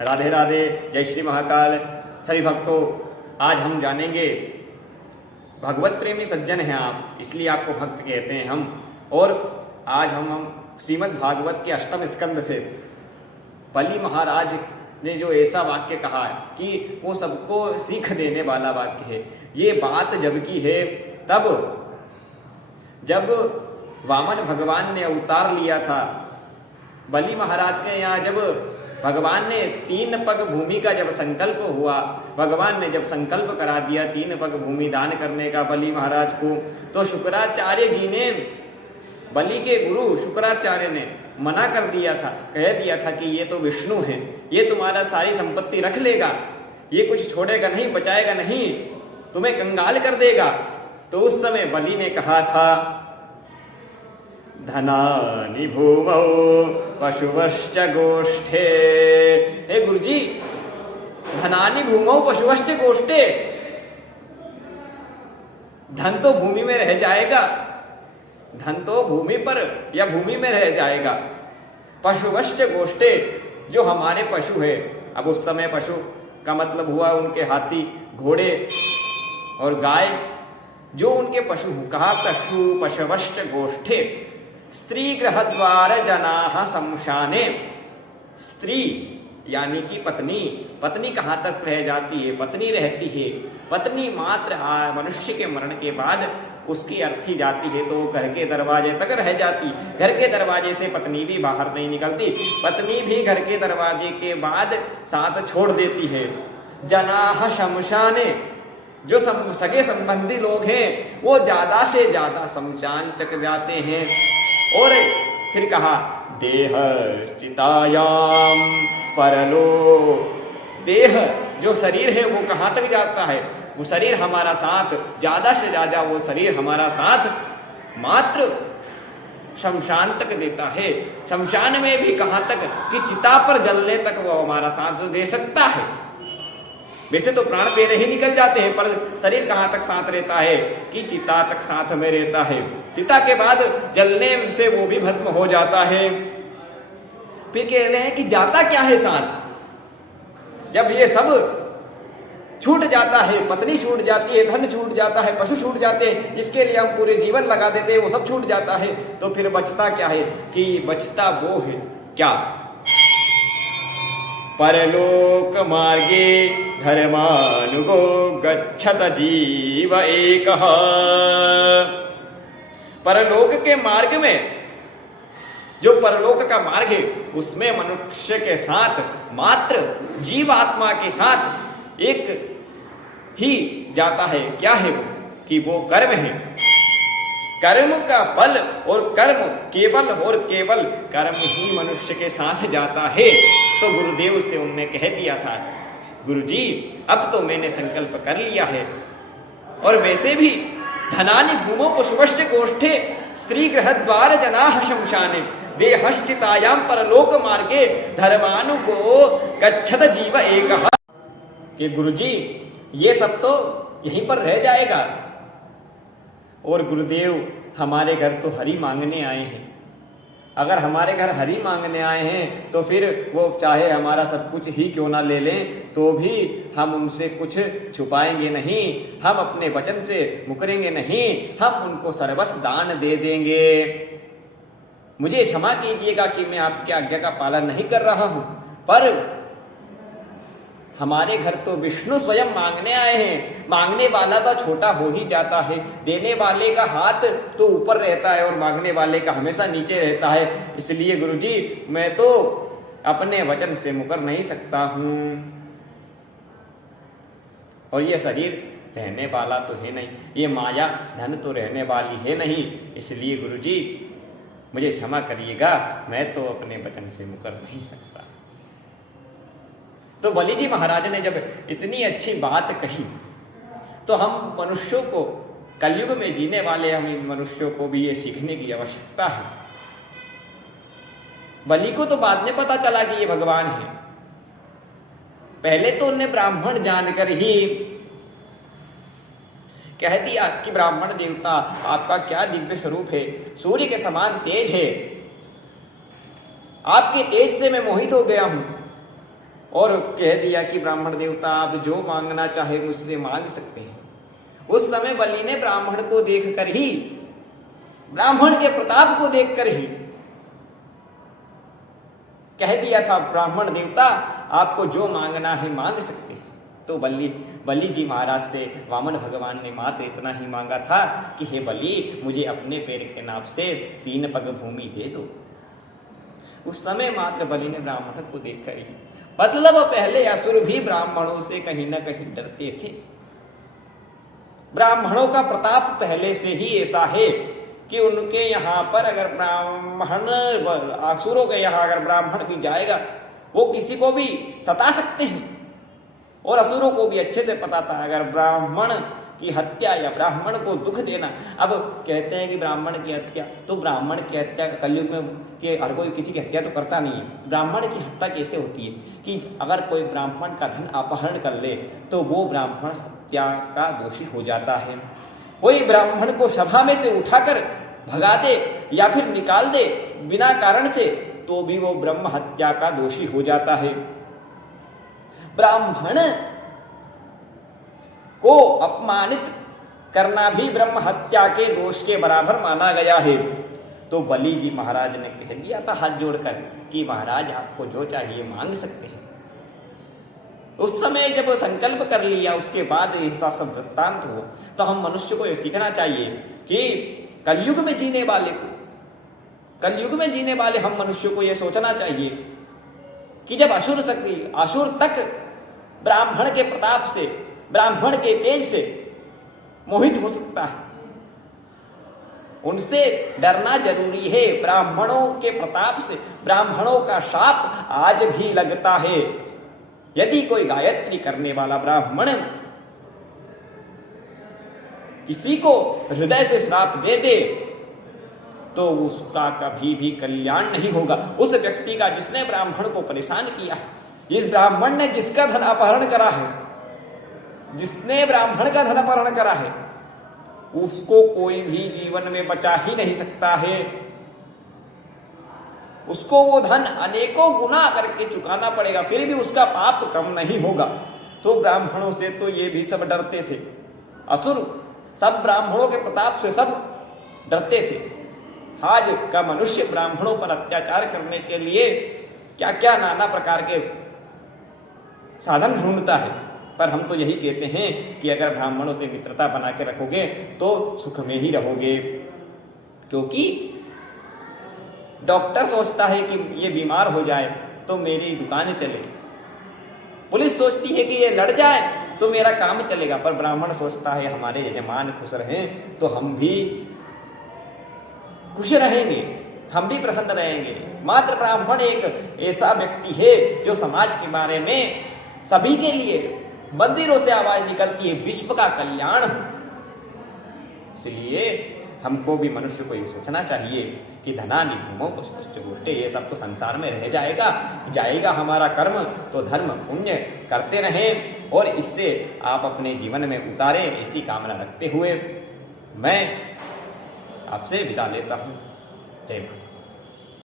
राधे राधे, जय श्री महाकाल। सभी भक्तों, आज हम जानेंगे, भगवत प्रेमी सज्जन हैं आप, इसलिए आपको भक्त कहते हैं हम। और आज हम श्रीमद् भागवत के अष्टम स्कंद से बलि महाराज ने जो ऐसा वाक्य कहा है कि वो सबको सीख देने वाला वाक्य है। ये बात जब की है तब जब वामन भगवान ने अवतार लिया था। बलि महाराज के यहाँ जब भगवान ने 3 पग भूमि का जब संकल्प हुआ, भगवान ने जब संकल्प करा दिया 3 पग भूमि दान करने का बलि महाराज को, तो शुक्राचार्य जी ने, बलि के गुरु शुक्राचार्य ने मना कर दिया था, कह दिया था कि ये तो विष्णु है, ये तुम्हारा सारी संपत्ति रख लेगा, ये कुछ छोड़ेगा नहीं, बचाएगा नहीं, तुम्हें कंगाल कर देगा। तो उस समय बलि ने कहा था, धनानि भूमौ पशुवश्च गोष्ठे। हे गुरुजी, धनानि भूमौ पशुवश्च गोष्ठे, धन तो भूमि में रह जाएगा, धन तो भूमि पर या भूमि में रह जाएगा। पशुवश्च गोष्ठे, जो हमारे पशु है, अब उस समय पशु का मतलब हुआ उनके हाथी, घोड़े और गाय, जो उनके पशु, कहा पशु पशवश्च गोष्ठे। स्त्री गृह द्वार जनाः शमशाने, स्त्री यानी कि पत्नी, पत्नी कहाँ तक रह जाती है? पत्नी रहती है, पत्नी मात्र मनुष्य के मरण के बाद उसकी अर्थी जाती है तो घर के दरवाजे तक रह जाती, घर के दरवाजे से पत्नी भी बाहर नहीं निकलती, पत्नी भी घर के दरवाजे के बाद साथ छोड़ देती है। जनाः शमशाने, जो सगे संबंधी लोग हैं वो ज्यादा से ज्यादा शमशान चक जाते हैं। और फिर कहा, देह चितायाम परलो, देह जो शरीर है वो कहाँ तक जाता है? वो शरीर हमारा साथ, ज्यादा से ज्यादा वो शरीर हमारा साथ मात्र शमशान तक देता है। शमशान में भी कहाँ तक कि चिता पर जलने तक वो हमारा साथ दे सकता है। वैसे तो प्राण पहले ही निकल जाते हैं, पर शरीर कहाँ तक साथ रहता है कि चिता तक साथ में रहता है। चिता के बाद जलने से वो भी भस्म हो जाता है। फिर कह रहे हैं कि जाता क्या है साथ? जब ये सब छूट जाता है, पत्नी छूट जाती है, धन छूट जाता है, पशु छूट जाते हैं, जिसके लिए हम पूरे जीवन लगा देते हैं, वो सब छूट जाता है, तो फिर बचता क्या है? कि बचता वो है क्या? परलोक मार्गे धर्मानुगो गच्छत जीव एकः। परलोक के मार्ग में, जो परलोक का मार्ग है, उसमें मनुष्य के साथ, मात्र जीवात्मा के साथ एक ही जाता है। क्या है वो? कि वो कर्म है। कर्म का फल और कर्म, केवल और केवल कर्म ही मनुष्य के साथ जाता है। तो गुरुदेव से उनने कह दिया था, गुरुजी अब तो मैंने संकल्प कर लिया है, और वैसे भी धनानि भूमौ पशुवश्च गोष्ठे स्त्री गृह द्वार जनाः शमशाने देहश्चितायाम परलोक मार्गे धर्मानुगो गच्छत जीव एकः। कि गुरुजी ये सब तो यहीं पर रह जाएगा, और गुरुदेव हमारे घर तो हरि मांगने आए हैं। अगर हमारे घर हरि मांगने आए हैं तो फिर वो चाहे हमारा सब कुछ ही क्यों ना ले लें, तो भी हम उनसे कुछ छुपाएंगे नहीं, हम अपने वचन से मुकरेंगे नहीं, हम उनको सर्वस्व दान दे देंगे। मुझे क्षमा कीजिएगा कि मैं आपकी आज्ञा का पालन नहीं कर रहा हूं, पर हमारे घर तो विष्णु स्वयं मांगने आए हैं। मांगने वाला तो छोटा हो ही जाता है, देने वाले का हाथ तो ऊपर रहता है और मांगने वाले का हमेशा नीचे रहता है। इसलिए गुरुजी मैं तो अपने वचन से मुकर नहीं सकता हूं, और ये शरीर रहने वाला तो है नहीं, ये माया धन तो रहने वाली है नहीं। इसलिए गुरुजी मुझे क्षमा करिएगा, मैं तो अपने वचन से मुकर नहीं सकता। तो बलि जी महाराज ने जब इतनी अच्छी बात कही, तो हम मनुष्यों को, कलयुग में जीने वाले हम मनुष्यों को भी ये सीखने की आवश्यकता है। बलि को तो बाद में पता चला कि ये भगवान है, पहले तो उन्हें ब्राह्मण जानकर ही कह दिया कि ब्राह्मण देवता आपका क्या दिव्य स्वरूप है, सूर्य के समान तेज है, आपके तेज से मैं मोहित हो गया हूं, और कह दिया कि ब्राह्मण देवता आप जो मांगना चाहे मुझसे मांग सकते हैं। उस समय बलि ने ब्राह्मण को देखकर ही, ब्राह्मण के प्रताप को देखकर ही कह दिया था, ब्राह्मण देवता आपको जो मांगना है मांग सकते हैं। तो बलि जी महाराज से वामन भगवान ने मात्र इतना ही मांगा था कि हे बलि, मुझे अपने पैर के नाप से 3 पग भूमि दे दो। उस समय मात्र बलि ने ब्राह्मण को देखकर ही, मतलब पहले असुर भी ब्राह्मणों से कहीं ना कहीं डरते थे। ब्राह्मणों का प्रताप पहले से ही ऐसा है कि उनके यहाँ पर अगर ब्राह्मण, असुरों के यहाँ अगर ब्राह्मण भी जाएगा वो किसी को भी सता सकते हैं। और असुरों को भी अच्छे से पता था अगर ब्राह्मण की हत्या या ब्राह्मण को दुख देना, अब कहते हैं कि ब्राह्मण की हत्या, तो ब्राह्मण की हत्या कलयुग में कि हर कोई किसी की हत्या तो करता नहीं है। ब्राह्मण की हत्या कैसे होती है कि अगर कोई ब्राह्मण का धन अपहरण कर ले तो वो ब्राह्मण हत्या का दोषी हो जाता है। कोई ब्राह्मण को सभा में से उठाकर भगा दे या फिर निकाल दे बिना कारण से तो भी वो ब्रह्म हत्या का दोषी हो जाता है। ब्राह्मण को अपमानित करना भी ब्रह्म हत्या के दोष के बराबर माना गया है। तो बलि जी महाराज ने कह दिया था हाथ जोड़कर कि महाराज आपको जो चाहिए मांग सकते हैं। उस समय जब संकल्प कर लिया उसके बाद ऐसा सब वृत्तांत हो, तो हम मनुष्य को यह सीखना चाहिए कि कलयुग में जीने वाले हम मनुष्य को यह सोचना चाहिए कि जब असुर तक ब्राह्मण के प्रताप से, ब्राह्मण के तेज से मोहित हो सकता है, उनसे डरना जरूरी है। ब्राह्मणों के प्रताप से, ब्राह्मणों का शाप आज भी लगता है। यदि कोई गायत्री करने वाला ब्राह्मण किसी को हृदय से श्राप दे दे तो उसका कभी भी कल्याण नहीं होगा। उस व्यक्ति का जिसने ब्राह्मण को परेशान किया है, जिस ब्राह्मण ने जिसका धन अपहरण करा है, जिसने ब्राह्मण का धन अपहरण करा है, उसको कोई भी जीवन में बचा ही नहीं सकता है। उसको वो धन अनेकों गुना करके चुकाना पड़ेगा, फिर भी उसका पाप कम नहीं होगा। तो ब्राह्मणों से तो ये भी सब डरते थे, असुर सब ब्राह्मणों के प्रताप से सब डरते थे। आज का मनुष्य ब्राह्मणों पर अत्याचार करने के लिए क्या क्या नाना प्रकार के साधन ढूंढता है, पर हम तो यही कहते हैं कि अगर ब्राह्मणों से मित्रता बना के रखोगे तो सुख में ही रहोगे। क्योंकि डॉक्टर सोचता है कि ये बीमार हो जाए तो मेरी दुकान चले, पुलिस सोचती है कि ये लड़ जाए तो मेरा काम चलेगा, पर ब्राह्मण सोचता है हमारे यजमान खुश रहें तो हम भी खुश रहेंगे, हम भी प्रसन्न रहेंगे। मात्र ब्राह्मण एक ऐसा व्यक्ति है जो समाज के बारे में सभी के लिए मंदिरों से आवाज निकलती है, विश्व का कल्याण हो। इसलिए हमको भी मनुष्य को ये सोचना चाहिए कि धनानि भूमौ पुष्पश्च गोष्ठे, ये सब तो संसार में रह जाएगा हमारा कर्म, तो धर्म पुण्य करते रहें और इससे आप अपने जीवन में उतारें, ऐसी कामना रखते हुए मैं आपसे विदा लेता हूँ। जय माता।